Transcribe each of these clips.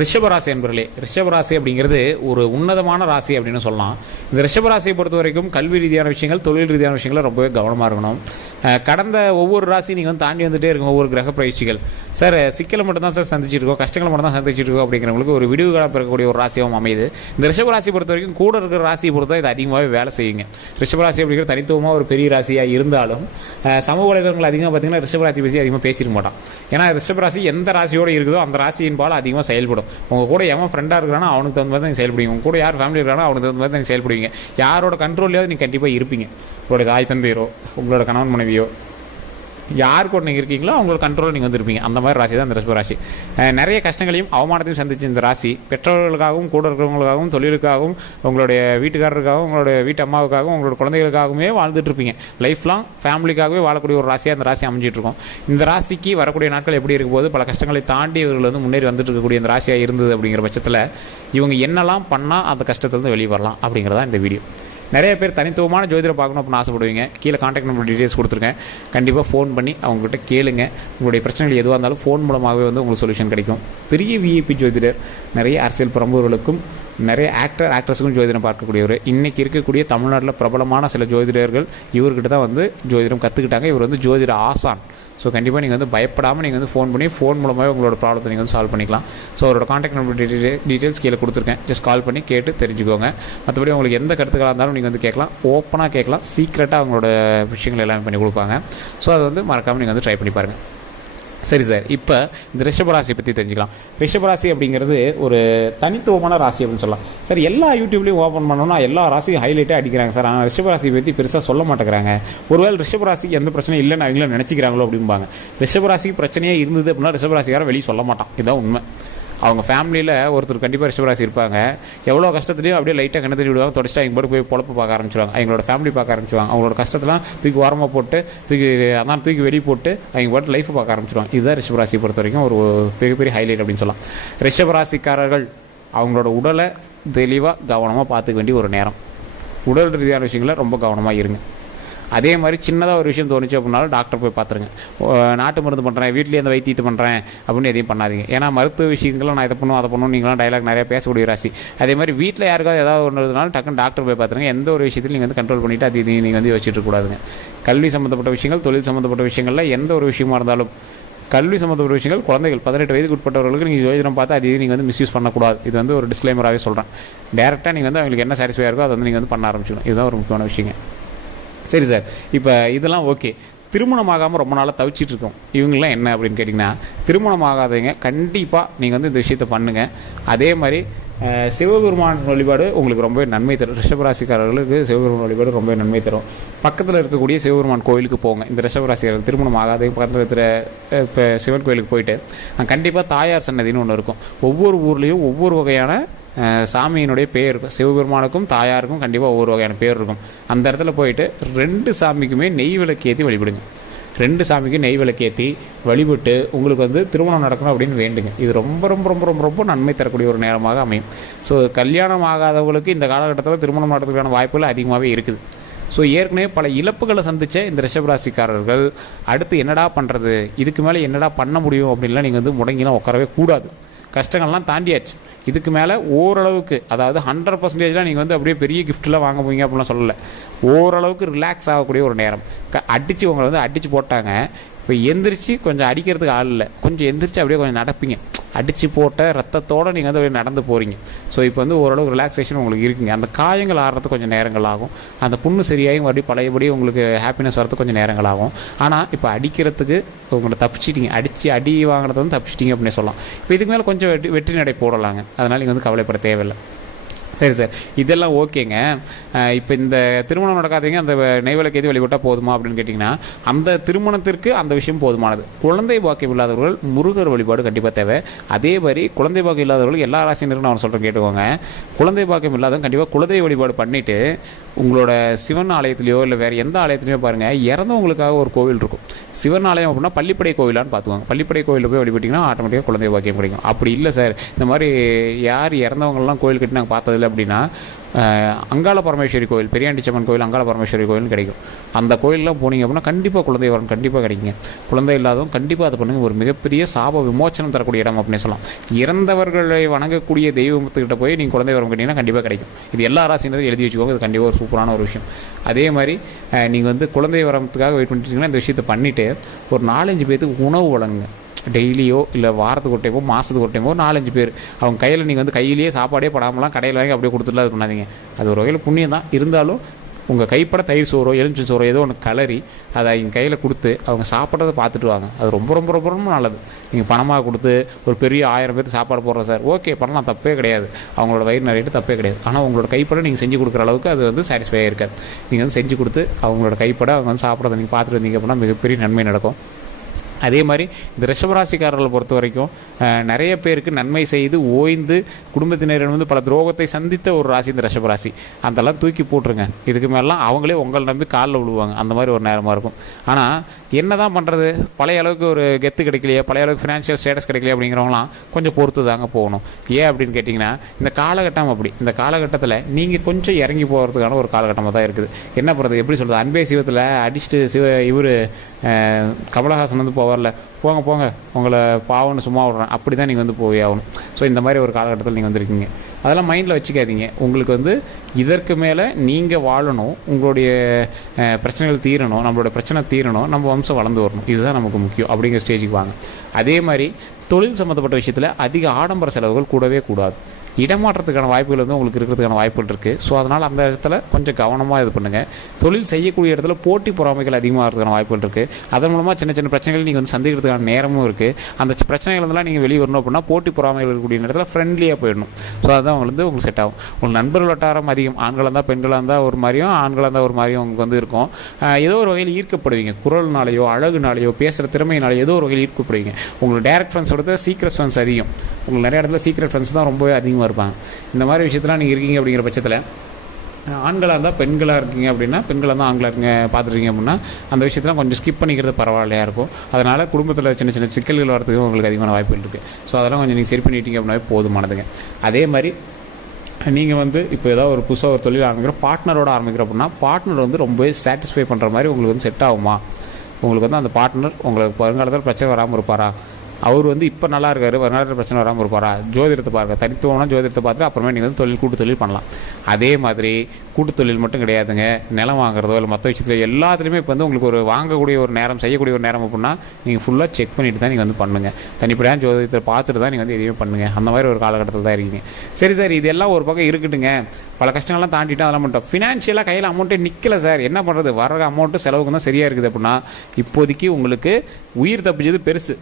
ரிஷபராசி என்பர்களே, ரிஷபராசி அப்படிங்கிறது ஒரு உன்னதமான ராசி அப்படின்னு சொல்லலாம். இந்த ரிஷபராசியை பொறுத்த வரைக்கும் கல்வி ரீதியான விஷயங்கள், தொழில் ரீதியான விஷயங்கள் ரொம்பவே கவனமாக இருக்கணும். கடந்த ஒவ்வொரு ராசி நீங்கள் வந்து தாண்டி வந்துகிட்டே இருக்கும் ஒவ்வொரு கிரக பயிற்சிகள். சார் சிக்கலை மட்டும் தான் சார் சந்திச்சிருக்கோம், கஷ்டங்களை மட்டும் தான் சந்திச்சிருக்கோம் அப்படிங்கிறவங்களுக்கு ஒரு விடிவு காலம் பிறக்கக்கூடிய ஒரு ராசியாகவும் அமையுது. இந்த ரிஷபராசி பொறுத்த வரைக்கும் கூட இருக்கிற ராசியை பொறுத்த இது அதிகமாகவே வேலை செய்யுங்க. ரிஷபராசி அப்படிங்கிற தனித்துவமாக ஒரு பெரிய ராசியாக இருந்தாலும் சமூக வலைதளங்கள் அதிகமாக பார்த்தீங்கன்னா ரிஷபராசி பற்றி அதிகமாக பேசிக்க மாட்டான். ஏன்னா ரிஷபராசி எந்த ராசியோடு இருக்குதோ அந்த ராசியின் பால் அதிகமாக செயல்படும். உங்கள் கூட எவன் ஃப்ரெண்டாக இருக்கிறானோ அவனுக்கு தகுந்த மாதிரி தான் செயல்படுவீங்க. உங்க கூட யார் ஃபேமிலி இருக்கிறானோ அவனுக்கு தகுந்த மாதிரி தான் செயல்படுவீங்க. யாரோட கண்ட்ரோல்லையாவது நீங்கள் கண்டிப்பாக இருப்பீங்க. உங்களோட தாய் தந்தையரோ உங்களோட கணவன் மனைவியோ யார் கூட நீங்கள் இருக்கீங்களோ அவங்களோட கண்ட்ரோலில் நீங்கள் வந்துருப்பீங்க. அந்த மாதிரி ராசி தான் இந்த ரிஷபராசி. நிறைய கஷ்டங்களையும் அவமானத்தையும் சந்திச்சு இந்த ராசி பெற்றோர்களுக்காகவும் கூட இருக்கிறவங்களுக்காகவும் தொழிலுக்காகவும் உங்களுடைய வீட்டுக்காரருக்காகவும் உங்களுடைய வீட்டு அம்மாவுக்காகவும் உங்களோட குழந்தைகளுக்காகவுமே வாழ்ந்துட்டு இருப்பீங்க. லைஃப் லாங் ஃபேமிலிக்காகவே வாழக்கூடிய ஒரு ராசியாக இந்த ராசி அமைஞ்சிட்டு இருக்கும். இந்த ராசிக்கு வரக்கூடிய நாட்கள் எப்படி இருக்கும்போது பல கஷ்டங்களை தாண்டி இவர்கள் வந்து முன்னேறி வந்துட்டு இருக்கக்கூடிய இந்த ராசியாக இருந்தது. அப்படிங்கிற பட்சத்தில் இவங்க என்னெல்லாம் பண்ணால் அந்த கஷ்டத்துலேருந்து வெளியே வரலாம் அப்படிங்கிறதா இந்த வீடியோ. நிறைய பேர் தனித்துவமான ஜோதிடரை பார்க்கணும் அப்படின்னு ஆசைப்படுவீங்க. கீழே கான்டாக்ட் நம்பர் டீட்டெயில்ஸ் கொடுத்துருக்கேன். கண்டிப்பாக ஃபோன் பண்ணி அவங்ககிட்ட கேளுங்க. உங்களுடைய பிரச்சனைகள் எதுவாக இருந்தாலும் ஃபோன் மூலமாகவே வந்து உங்களுக்கு சொல்யூஷன் கிடைக்கும். பெரிய விஐபி ஜோதிடர், நிறைய அரசியல் பிரமுகர்களுக்கும் நிறைய ஆக்ட்ரஸுக்கும் ஜோதிடம் பார்க்கக்கூடியவர். இன்றைக்கி இருக்கக்கூடிய தமிழ்நாட்டில் பிரபலமான சில ஜோதிடர்கள் இவர்கிட்ட தான் வந்து ஜோதிடம் கற்றுக்கிட்டாங்க. இவர் வந்து ஜோதிட ஆசான். ஸோ கண்டிப்பாக நீங்கள் வந்து பயப்படாமல் நீங்கள் வந்து ஃபோன் பண்ணி ஃபோன் மூலமாக உங்களோட ப்ராப்ளத்தை நீங்கள் வந்து சால்வ் பண்ணிக்கலாம். ஸோ அவரோட கான்டாக்ட் நம்பர் டீட்டெயில்ஸ் கீழே கொடுத்துருக்கேன். ஜஸ்ட் கால் பண்ணி கேட்டு தெரிஞ்சுக்கோங்க. மற்றபடி உங்களுக்கு எந்த கருத்துக்களாக இருந்தாலும் நீங்கள் வந்து கேட்கலாம், ஓப்பனாக கேட்கலாம். சீக்ரெட்டாக அவங்களோட விஷயங்கள் எல்லாமே பண்ணி கொடுப்பாங்க. ஸோ அதை வந்து மறக்காமல் நீங்கள் வந்து ட்ரை பண்ணி பாருங்கள். சரி சார், இப்போ இந்த ரிஷபராசி பற்றி தெரிஞ்சுக்கலாம். ரிஷபராசி அப்படிங்கிறது ஒரு தனித்துவமான ராசி அப்படின்னு சொல்லலாம். சார் எல்லா யூடியூப்லேயும் ஓப்பன் பண்ணோம்னா எல்லா ராசியும் ஹைலைட்டாக அடிக்கிறாங்க சார், ஆனால் ரிஷபராசி பற்றி பெருசாக சொல்ல மாட்டேங்கிறாங்க. ஒருவேளை ரிஷபராசிக்கு எந்த பிரச்சனையும் இல்லைன்னு அவங்களும் நினச்சிக்கிறாங்களோ அப்படிம்பாங்க. ரிஷபராசிக்கு பிரச்சனையே இருந்தது அப்படின்னா ரிஷபராசிக்காரன் வெளியே சொல்ல மாட்டான். இதுதான் உண்மை. அவங்க ஃபேமிலியில் ஒருத்தர் கண்டிப்பாக ரிஷபராசி இருப்பாங்க. எவ்வளோ கஷ்டத்துலையும் அப்படியே லைட்டாக கண்ணு தள்ளி விடுவாங்க. தொடச்சிட்டு அவங்க போய் பொழப்பு பார்க்க ஆரம்பிச்சுவாங்க. அவங்களோட ஃபேமிலி பார்க்க ஆரம்பிச்சுவாங்க. அவங்களோட கஷ்டத்தெல்லாம் தூக்கி ஓரமாக போட்டு தூக்கி வெளியே போட்டு அவங்க பாட்டு லைஃப்பை பார்க்க ஆரம்பிச்சுவாங்க. இதுதான் ரிஷபராசியை பொறுத்த வரைக்கும் ஒரு பெரிய ஹைலைட் அப்படின்னு சொல்லலாம். ரிஷபராசிக்காரர்கள் அவங்களோட உடலை தெளிவாக கவனமாக பார்த்துக்க வேண்டிய ஒரு நேரம். உடல் ரீதியான விஷயங்களை ரொம்ப கவனமாக இருங்க. அதே மாதிரி சின்னதாக ஒரு விஷயம் தோணுச்சு அப்படின்னாலும் டாக்டர் போய் பார்த்துருங்க. நாட்டு மருந்து பண்ணுறேன், வீட்லேயே அந்த வைத்தியத்தை பண்ணுறேன் அப்படின்னு எதையும் பண்ணாதீங்க. ஏன்னா மருத்துவ விஷயங்களும் நான் இதை பண்ணுவோம் அதை பண்ணுவோம் நீங்களாம் டைலாக் நிறையா பேசக்கூடிய ராசி. அதே மாதிரி வீட்டில் யாருக்காவது ஏதாவது ஒன்றுனாலும் டக்குன்னு டாக்டர் போய் பார்த்துருங்க. எந்த ஒரு விஷயத்தையும் நீங்கள் வந்து கண்ட்ரோல் பண்ணிவிட்டு அது நீங்கள் வந்து யோசிச்சுட்டு இருக்கக்கூடாதுங்க. கல்வி சம்மந்தப்பட்ட விஷயங்கள், தொழில் சம்மந்தப்பட்ட விஷயங்களில் எந்த ஒரு விஷயமா இருந்தாலும் கல்வி சம்மந்தப்பட்ட விஷயங்கள், குழந்தைகள் 18 வயதுக்கு உட்பட்டவர்களுக்கு நீங்கள் ஜோதிடம் பார்த்து அது நீங்கள் வந்து மிஸ்யூஸ் பண்ணக்கூடாது. இது வந்து ஒரு டிஸ்க்ளைமராகவே சொல்கிறேன். டேரெக்டாக நீங்கள் வந்து அவங்களுக்கு என்ன சாட்டிஸ்ஃபையாக இருக்கோ அதை வந்து நீங்கள் வந்து பண்ண ஆரம்பிச்சிக்கணும். இதுதான் ஒரு முக்கியமான விஷயங்க. சரி சார், இப்போ இதெல்லாம் ஓகே. திருமணமாகாமல் ரொம்ப நாளாக தவிச்சிட்டு இருக்கோம் இவங்களாம் என்ன அப்படின்னு கேட்டிங்கன்னா, திருமணமாகாதவங்க கண்டிப்பாக நீங்கள் வந்து இந்த விஷயத்தை பண்ணுங்கள். அதே மாதிரி சிவபெருமான் வழிபாடு உங்களுக்கு ரொம்பவே நன்மை தரும். ரிஷபராசிக்காரர்களுக்கு சிவபெருமான் வழிபாடு ரொம்பவே நன்மை தரும். பக்கத்தில் இருக்கக்கூடிய சிவபெருமான் கோயிலுக்கு போங்க. இந்த ரிஷபராசிக்காரர்கள் திருமணம் ஆகாத பக்கத்தில் இருக்கிற இப்போ சிவன் கோயிலுக்கு போயிட்டு கண்டிப்பாக தாயார் சன்னதின்னு ஒன்று இருக்கும். ஒவ்வொரு ஊர்லேயும் ஒவ்வொரு வகையான சாமியினுடைய பேர் இருக்கும். சிவபெருமானுக்கும் தாயாருக்கும் கண்டிப்பாக ஒவ்வொரு வகையான பேர் இருக்கும். அந்த இடத்துல போயிட்டு 2 சாமிக்குமே நெய் விளக்கேற்றி வழிபடுங்க. 2 சாமிக்கு நெய் விளக்கேற்றி வழிபட்டு உங்களுக்கு வந்து திருமணம் நடக்கணும் அப்படின்னு வேண்டுங்க. இது ரொம்ப ரொம்ப ரொம்ப ரொம்ப ரொம்ப நன்மை தரக்கூடிய ஒரு நேரமாக அமையும். ஸோ கல்யாணம் ஆகாதவங்களுக்கு இந்த காலகட்டத்தில் திருமணம் நடத்துறதுக்கான வாய்ப்புகள் அதிகமாகவே இருக்குது. ஸோ ஏற்கனவே பல இழப்புகளை சந்தித்த இந்த ரிஷபராசிக்காரர்கள் அடுத்து என்னடா பண்ணுறது, இதுக்கு மேலே என்னடா பண்ண முடியும் அப்படின்லாம் நீங்கள் வந்து முடங்கிலாம் உட்காரவே கூடாது. கஷ்டங்கள்லாம் தாண்டியாச்சு. இதுக்கு மேலே ஓரளவுக்கு, அதாவது 100% நீங்கள் வந்து அப்படியே பெரிய கிஃப்ட்லாம் வாங்க போவீங்க அப்படிலாம் சொல்லலை. ஓரளவுக்கு ரிலாக்ஸ் ஆகக்கூடிய ஒரு நேரம். உங்களை வந்து அடித்து போட்டாங்க. இப்போ எந்திரிச்சு கொஞ்சம் அடிக்கிறதுக்கு ஆள் இல்லை, கொஞ்சம் எந்திரிச்சு அப்படியே கொஞ்சம் நடப்பீங்க. அடித்து போட்ட ரத்தத்தோடு நீங்கள் வந்து அப்படியே நடந்து போகிறீங்க. ஸோ இப்போ வந்து ஓரளவுக்கு ரிலாக்ஸேஷன் உங்களுக்கு இருக்குங்க. அந்த காயங்கள் ஆடுறதுக்கு கொஞ்சம் நேரங்கள் ஆகும். அந்த புண்ணு சரியாகி மறுபடியும் பழையபடி உங்களுக்கு ஹாப்பினஸ் வரதுக்கு கொஞ்சம் நேரங்கள் ஆகும். ஆனால் இப்போ அடிக்கிறதுக்கு உங்களை தப்பிச்சிட்டிங்க, அடி வாங்கினது வந்து தப்பிச்சிட்டிங்க அப்படின்னு சொல்லலாம். இப்போ இதுக்கு மேலே கொஞ்சம் வெற்றி நடை போடலாங்க. அதனால் நீங்கள் வந்து கவலைப்பட தேவையில்லை. சரி சார், இதெல்லாம் ஓகேங்க. இப்போ இந்த திருமணம் நடக்காதீங்க, அந்த நெய்விளக்கு எது வழிபட்டால் போதுமா அப்படின்னு கேட்டிங்கன்னா, அந்த திருமணத்திற்கு அந்த விஷயம் போதுமானது. குழந்தை பாக்கியம் இல்லாதவர்கள் முருகர் வழிபாடு கண்டிப்பாக தேவை. அதே மாதிரி குழந்தை பாக்கியம் இல்லாதவர்கள் எல்லா ராசினருக்கும் நான் சொல்கிறேன் கேட்டுக்கோங்க. குழந்தை பாக்கியம் இல்லாதவங்க கண்டிப்பாக குலதெய்வ வழிபாடு பண்ணிவிட்டு உங்களோட சிவன் ஆலயத்துலையோ இல்லை வேறு எந்த ஆலயத்துலையோ பாருங்கள், இறந்தவங்களுக்காக ஒரு கோவில் இருக்கும். சிவன் ஆலயம் அப்படின்னா பள்ளிப்படை கோவிலான்னு பார்த்துக்கோங்க. பள்ளிப்படை கோவிலில் போய் வழிபட்டிங்கன்னா ஆட்டோமேட்டிக்காக குழந்தை பாக்கியம் கிடைக்கும். அப்படி இல்லை சார், இந்த மாதிரி யார் இறந்தவங்கலாம் கோவில் கட்டி நாங்கள் பார்த்ததில்லை கிடைக்கிறதில்ல அப்படின்னா அங்காள பரமேஸ்வரி கோயில், பெரியாண்டிச்சம்மன் கோயில், அங்காள பரமேஸ்வரி கோயில்னு கிடைக்கும். அந்த கோயிலெலாம் போனீங்க அப்படின்னா கண்டிப்பாக குழந்தை வரம் கண்டிப்பாக கிடைக்குங்க. குழந்தை இல்லாதவங்க கண்டிப்பாக அதை பண்ணுங்கள். ஒரு மிகப்பெரிய சாப விமோச்சனம் தரக்கூடிய இடம் அப்படின்னு சொல்லலாம். இறந்தவர்களை வணங்கக்கூடிய தெய்வத்துக்கிட்ட போய் நீங்கள் குழந்தை வரம் கேட்டிங்கன்னா கண்டிப்பாக கிடைக்கும். இது எல்லா ராசினரும் எழுதி வச்சுக்கோங்க. இது கண்டிப்பாக ஒரு சூப்பரான ஒரு விஷயம். அதே மாதிரி நீங்கள் வந்து குழந்தை வரத்துக்காக வெயிட் பண்ணிட்டீங்கன்னா இந்த விஷயத்தை பண்ணிவிட்டு ஒரு 4-5 பேருக்கு உணவு வழங்குங்க. டெய்லியோ இல்லை வாரத்துக்கு ஒரு டைமோ மாதத்துக்கு ஒரு டைமோ 4-5 பேர் அவங்க கையில் நீங்கள் வந்து கையிலேயே சாப்பாடே படாமலாம் கடையில் வாங்கி அப்படியே கொடுத்துட்டு அது பண்ணாதீங்க. அது ஒரு வகையில் புண்ணியம் தான். இருந்தாலும் உங்கள் கைப்பட தயிர் சோறோ எலுமிச்சை சோறோ ஏதோ ஒன்று கலரி அதை அவங்க கையில் கொடுத்து அவங்க சாப்பிட்றதை பார்த்துட்டு வாங்க. அது ரொம்ப ரொம்ப ரொம்ப ரொம்ப நல்லது. நீங்கள் பணமாக கொடுத்து ஒரு பெரிய 1000 பேருக்கு சாப்பாடு போடுறோம் சார், ஓகே பண்ணலாம், தப்பே கிடையாது. அவங்களோட வயிறு நிறையிட்டு தப்பே கிடையாது. ஆனால் உங்களோட கைப்பட நீங்கள் செஞ்சு கொடுக்குற அளவுக்கு அது வந்து சாட்டிஸ்ஃபையாக இருக்காது. நீங்கள் வந்து செஞ்சு கொடுத்து அவங்களோட கைப்பட அவங்க வந்து சாப்பிட்றத நீங்கள் பார்த்துட்டு வந்தீங்க அப்படின்னா மிகப்பெரிய நன்மை நடக்கும். அதே மாதிரி இந்த ரிஷபராசிக்காரர்களை பொறுத்த வரைக்கும் நிறைய பேருக்கு நன்மை செய்து ஓய்ந்து குடும்பத்தினரிடம் வந்து பல துரோகத்தை சந்தித்த ஒரு ராசி இந்த ரிஷபராசி. அதெல்லாம் தூக்கி போட்டுருங்க. இதுக்கு மேலாம் அவங்களே உங்களை நம்பி காலில் விழுவாங்க. அந்த மாதிரி ஒரு நேரமாக இருக்கும். ஆனால் என்ன தான் பண்ணுறது, பழைய அளவுக்கு ஒரு கெத்து கிடைக்கலையே, பழைய அளவுக்கு ஃபினான்ஷியல் ஸ்டேட்டஸ் கிடைக்கலையே அப்படிங்கிறவங்களாம் கொஞ்சம் பொறுத்து தாங்க போகணும். ஏன் அப்படின்னு கேட்டிங்கன்னா இந்த காலகட்டம் அப்படி. இந்த காலகட்டத்தில் நீங்கள் கொஞ்சம் இறங்கி போகிறதுக்கான ஒரு காலகட்டமாக தான் இருக்குது. என்ன பண்ணுறது, எப்படி சொல்கிறது, அன்பே சிவத்தில் அடிச்சுட்டு இவர் கமலஹாசன் வந்து வரல, போங்க போங்க உங்களை பாவம்னு சும்மா விட்றேன், அப்படி தான் நீங்கள் வந்து போய் ஆகணும். ஸோ இந்த மாதிரி ஒரு காலகட்டத்தில் நீங்கள் வந்துருக்கீங்க. அதெல்லாம் மைண்டில் வச்சுக்காதீங்க. உங்களுக்கு வந்து இதற்கு மேலே நீங்கள் வாழணும், உங்களுடைய பிரச்சனைகள் தீரணும், நம்மளோட பிரச்சனை தீரணும், நம்ம வம்சம் வளர்ந்து வரணும், இதுதான் நமக்கு முக்கியம் அப்படிங்கிற ஸ்டேஜுக்கு வாங்க. அதே மாதிரி தொழில் சம்மந்தப்பட்ட விஷயத்தில் அதிக ஆடம்பர செலவுகள் கூடவே கூடாது. இடமாற்றத்துக்கான வாய்ப்புகள் வந்து உங்களுக்கு இருக்கிறதுக்கான வாய்ப்புகள் இருக்குது. ஸோ அதனால் அந்த இடத்துல கொஞ்சம் கவனமாக இது பண்ணுங்கள். தொழில் செய்யக்கூடிய இடத்துல போட்டி பொறாமைகள் அதிகமாக இருக்கிறதுக்கான வாய்ப்புகள் இருக்குது. அதன் மூலமாக சின்ன சின்ன பிரச்சனைகள் நீங்கள் வந்து சந்திக்கிறதுக்கான நேரமும் இருக்குது. அந்த பிரச்சனைகள் வந்து நீங்கள் வெளியே வரணும் அப்படின்னா போட்டி பொறாமைகள் இருக்கக்கூடிய இடத்துல ஃப்ரெண்ட்லியாக போயிடணும். ஸோ அதுதான் உங்களுக்கு செட் ஆகும். உங்கள் நண்பர்கள் வட்டாரம் அதிகம், ஆண்களாக இருந்தால் பெண்களாக இருந்தால் ஒரு மாதிரியும், ஆண்களாக இருந்தால் ஒரு மாதிரியும் உங்களுக்கு வந்து இருக்கும். ஏதோ ஒரு வகையில் ஈர்க்கப்படுவீங்க. குரல்னாலேயோ அழகுனாலேயோ பேசுகிற திறமையினாலேயோ ஏதோ ஒரு வகையில் ஈர்க்கப்படுவீங்க. உங்களுக்கு டேரக்ட் ஃப்ரெண்ட்ஸோட சீக்ரெட் ஃப்ரெண்ட்ஸ் அதிகம். உங்களுக்கு நிறைய இடத்துல சீக்ரெட் ஃப்ரெண்ட்ஸ் தான் ரொம்பவே அதிகமாக இருப்பாங்க. இந்த மாதிரி விஷயத்தில் நீங்கள் இருக்கீங்க அப்படிங்கிற பட்சத்தில் ஆண்களாக இருந்தால் பெண்களாக இருக்கீங்க அப்படின்னா, பெண்களாக இருந்தால் ஆண்களாக இருக்கீங்க பார்த்துருக்கீங்க அப்படின்னா அந்த விஷயத்தில் கொஞ்சம் ஸ்கிப் பண்ணிக்கிறது பரவாயில்லையாக இருக்கும். அதனால் குடும்பத்தில் சின்ன சின்ன சிக்கல்கள் வரதுக்கு உங்களுக்கு அதிகமான வாய்ப்புகள் இருக்குது. ஸோ அதெல்லாம் கொஞ்சம் நீங்கள் சரி பண்ணிட்டீங்க அப்படின்னாவே போதுமானதுங்க. அதே மாதிரி நீங்கள் வந்து இப்போ ஏதாவது ஒரு புதுசாக ஒரு தொழில் ஆரம்பிக்கிற பார்ட்னரோட ஆரம்பிக்கிற அப்படின்னா பார்ட்னர் வந்து ரொம்பவே சாட்டிஸ்ஃபை பண்ணுற மாதிரி உங்களுக்கு வந்து செட் ஆகுமா? உங்களுக்கு வந்து அந்த பார்ட்னர் உங்களுக்கு வருங்காலத்தில் பிரச்சனை வராமல் இருப்பாரா? அவர் வந்து இப்போ நல்லா இருக்காரு, வருங்காலத்தில் பிரச்சனை வராமல் இருப்பாரா? ஜோதிடத்தை பாருங்கள். தனித்துவமான ஜோதிடத்தை பார்த்து அப்புறமே நீங்கள் வந்து கூட்டு தொழில் பண்ணலாம். அதே மாதிரி கூட்டு தொழில் மட்டும் கிடையாதுங்க. நிலம் வாங்குறதோ இல்லை மற்ற விஷயத்தில் எல்லாத்துலேயுமே இப்போ வந்து உங்களுக்கு ஒரு வாங்கக்கூடிய ஒரு நேரம், செய்யக்கூடிய ஒரு நேரம் அப்படின்னா நீங்கள் ஃபுல்லாக செக் பண்ணிவிட்டு தான் நீங்கள் வந்து பண்ணுங்கள். தனிப்படையான ஜோதிடத்தை பார்த்துட்டு தான் நீங்கள் வந்து எதையுமே பண்ணுங்கள். அந்த மாதிரி ஒரு காலகட்டத்தில் தான் இருக்கீங்க. சரி சார், இதெல்லாம் ஒரு பக்கம் இருக்கட்டுங்க, பல கஷ்டங்கள்லாம் தாண்டிட்டு அதெல்லாம் பண்ணிட்டோம், ஃபினான்ஷியலாக கையில் அமௌண்ட்டே நிற்கலை சார், என்ன பண்ணுறது, வர அமௌண்ட்டு செலவுக்கு தான் சரியாக இருக்குது அப்படின்னா இப்போதைக்கு உங்களுக்கு உயிர் தப்பிச்சது பெருசு.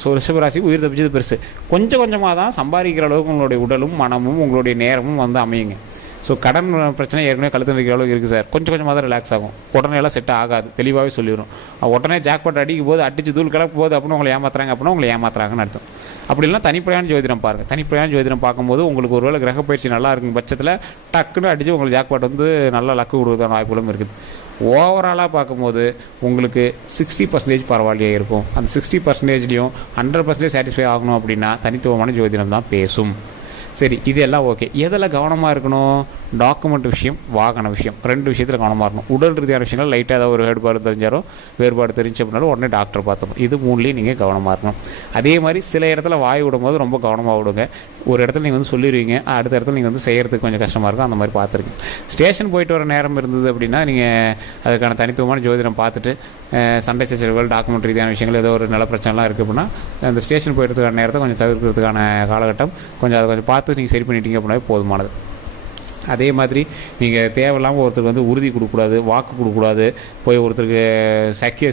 ஸோ ரிஷபராசிக்கு உயிர் தப்பிச்சது பெருசு. கொஞ்சம் கொஞ்சமாக தான் சம்பாதிக்கிற அளவுக்கு உங்களுடைய உடலும் மனமும் உங்களுடைய நேரமும் வந்து அமையுங்க. ஸோ கடன் பிரச்சனை ஏற்கனவே கழுத்து நிற்கிற அளவுக்கு இருக்குது சார், கொஞ்சம் கொஞ்சமாக தான் ரிலாக்ஸ் ஆகும். உடனே எல்லாம் செட் ஆகாது, தெளிவாகவே சொல்லிடும். உடனே ஜாக்பாட் அடிக்கும் போது அடிச்சு தூள் கிளப்பும் போது அப்படின்னு உங்களை ஏமாத்துறாங்க அப்படின்னா உங்களை ஏமாத்துறாங்கன்னு அர்த்தம். அப்படி இல்லைனா தனிப்படையான ஜோதிடம் பாருங்கள். தனிப்படையான ஜோதிடம் பார்க்கும்போது உங்களுக்கு ஒருவேளை கிரக பயிற்சி நல்லா இருக்கும் பட்சத்தில் டக்குன்னு அடித்து உங்களுக்கு ஜாக்பாட் வந்து நல்லா லக்கு கொடுக்குறதான வாய்ப்புகளும் இருக்குது. ஓவராலாக பார்க்கும்போது உங்களுக்கு 60% பரவாயில்லையாக இருக்கும். அந்த 60%லையும் 100% சாட்டிஸ்ஃபை ஆகணும் அப்படின்னா தனித்துவமான ஜோதிடம் தான் பேசும். சரி, இது எல்லாம் ஓகே. எதில் கவனமாக இருக்கணும்? டாக்குமெண்ட் விஷயம், வாகன விஷயம், 2 விஷயத்தில் கவனமாக இருக்கணும். உடல் ரீதியான விஷயங்கள் லைட்டாக ஏதாவது ஒரு வேறுபாடு தெரிஞ்சு அப்படின்னாலும் உடனே டாக்டர் பார்த்துக்கணும். இது 3லேயும் நீங்கள் கவனமாக இருக்கணும். அதே மாதிரி சில இடத்துல வாய் விடும்போது ரொம்ப கவனமாக விடுங்க. ஒரு இடத்துல நீங்கள் வந்து சொல்லிடுவீங்க, அடுத்த இடத்துல நீங்கள் வந்து செய்கிறதுக்கு கொஞ்சம் கஷ்டமாக இருக்கும். அந்த மாதிரி பார்த்துருக்கீங்க. ஸ்டேஷன் போயிட்டு வர நேரம் இருந்தது அப்படின்னா நீங்கள் அதுக்கான தனித்துவமான ஜோதிடம் பார்த்துட்டு சண்டை சச்சரவுகள், டாக்குமெண்ட் ரீதியான விஷயங்கள், ஏதோ ஒரு நல்ல பிரச்சனைலாம் இருக்குது அப்படின்னா அந்த ஸ்டேஷன் போயிடுறதுக்கான நேரத்தை கொஞ்சம் தவிர்க்கிறதுக்கான காலகட்டம் கொஞ்சம் அதை கொஞ்சம் பார்த்து நீங்கள் சரி பண்ணிட்டீங்க அப்படின்னாவே போதுமானது. அதே மாதிரி நீங்கள் தேவையில்லாமல் ஒருத்தருக்கு வந்து உறுதி கொடுக்கக்கூடாது, வாக்கு கொடுக்கக்கூடாது. போய் ஒருத்தருக்கு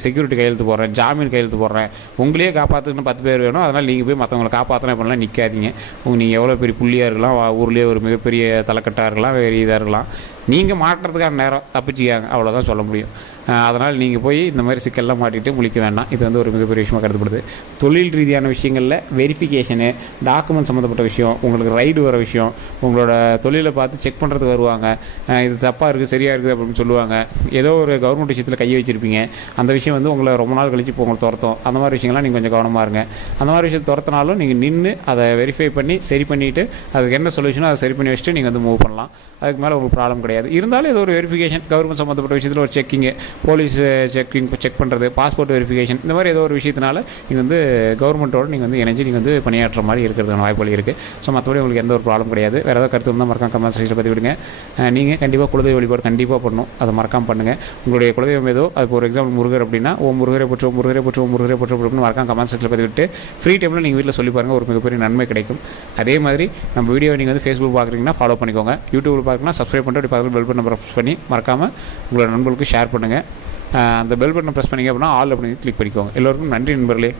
செக்யூரிட்டி கையெழுத்து போடுறேன், ஜாமீன் கையெழுத்து போடுறேன், உங்களையே காப்பாற்றுக்குன்னு 10 பேர் வேணும், அதனால் நீங்கள் போய் மற்றவங்களை காப்பாற்றணும் அப்படிலாம் நிற்காதீங்க. நீங்கள் எவ்வளோ பெரிய புள்ளியாக இருக்கலாம், ஊர்லேயே ஒரு மிகப்பெரிய தலைக்கட்டாக இருக்கலாம், வேறு இதாக இருக்கலாம், நீங்கள் மாட்டுறதுக்கான நேரம் தப்பிச்சிக்காங்க, அவ்வளோதான் சொல்ல முடியும். அதனால் நீங்கள் போய் இந்த மாதிரி சிக்கல்லாம் மாட்டிட்டு முழிக்க வேண்டாம். இது வந்து ஒரு மிகப்பெரிய விஷயமாக கருதப்படுது. தொழில் ரீதியான விஷயங்களில் வெரிஃபிகேஷனு, டாக்குமெண்ட் சம்மந்தப்பட்ட விஷயம், உங்களுக்கு ரைடு வர விஷயம், உங்களோட தொழிலை பார்த்து செக் பண்ணுறதுக்கு வருவாங்க. இது தப்பாக இருக்குது சரியாக இருக்குது அப்படின்னு சொல்லுவாங்க. ஏதோ ஒரு கவர்மெண்ட் விஷயத்தில் கையை வச்சுருப்பீங்க, அந்த விஷயம் வந்து உங்களை ரொம்ப நாள் கழிச்சு இப்போ உங்களை துரத்தும். அந்த மாதிரி விஷயங்கள்லாம் நீங்கள் கொஞ்சம் கவனமாக இருங்க. அந்த மாதிரி விஷயத்தை துரத்தினாலும் நீங்கள் நின்று அதை வெரிஃபை பண்ணி சரி பண்ணிவிட்டு அதுக்கு என்ன சொல்யூஷனோ அதை சரி பண்ணி வச்சுட்டு நீங்கள் வந்து மூவ் பண்ணலாம். அதுக்கு மேலே உங்களுக்கு ப்ராப்ளம் கிடையாது. இருந்தாலும் ஏதோ ஒரு வெரிஃபிகேஷன், கவர்மெண்ட் சம்மந்தப்பட்ட விஷயத்தில் ஒரு செக்கிங்கு, போலீஸ் செக் பண்ணுறது, பாஸ்போர்ட் வெரிஃபிகேஷன், இந்த மாதிரி ஏதோ ஒரு விஷயத்தினால நீங்கள் வந்து கவர்மெண்ட்டோடு நீங்கள் வந்து இணைஞ்சு நீங்கள் வந்து பணியாற்றுற மாதிரி இருக்கிறதுக்கான வாய்ப்புகள் இருக்குது. ஸோ மற்றபடி உங்களுக்கு எந்த ஒரு ப்ராப்ளம் கிடையாது. வேறு ஏதாவது கருத்து இருந்தால் மறக்காம கமெண்ட் செக்ஷனில் பற்றி விடுங்க. நீங்கள் கண்டிப்பாக குலதெய்வ வழிபாடு கண்டிப்பாக பண்ணணும், அதை மறக்காமல் பண்ணுங்கள். உங்களுடைய குலதெய்வம் ஏதோ, அதுக்கு ஒரு எக்ஸாம்பிள் முருகர் அப்படின்னா முருகரை பற்றி முருகரை பற்றி முருகரை பற்றி அப்படின்னு மறக்காம கமெண்ட் செக்ஷனில் பற்றி விட்டு ஃப்ரீ டைமில் நீங்கள் வீட்டில் சொல்லி பாருங்கள், ஒரு மிகப்பெரிய நன்மை கிடைக்கும். அதே மாதிரி நம்ம வீடியோ நீங்கள் வந்து ஃபேஸ்புக் பார்க்குறீங்கன்னா ஃபாலோ பண்ணிக்கோங்க, யூடியூப்பில் பார்க்குறீங்கன்னா சப்ஸ்கிரைப் பண்ணிட்டு பக்கத்தில் பெல் பட்டன் ப்ரெஸ் பண்ணி மறக்காமல் உங்களோட நண்பர்களுக்கு ஷேர் பண்ணுங்கள். அந்த பெல் பட்டனை ப்ரெஸ் பண்ணிங்க அப்படின்னா ஆல் அப்படின்னு கிளிக் பண்ணிக்கோங்க. எல்லோருக்கும் நன்றி நண்பர்களே.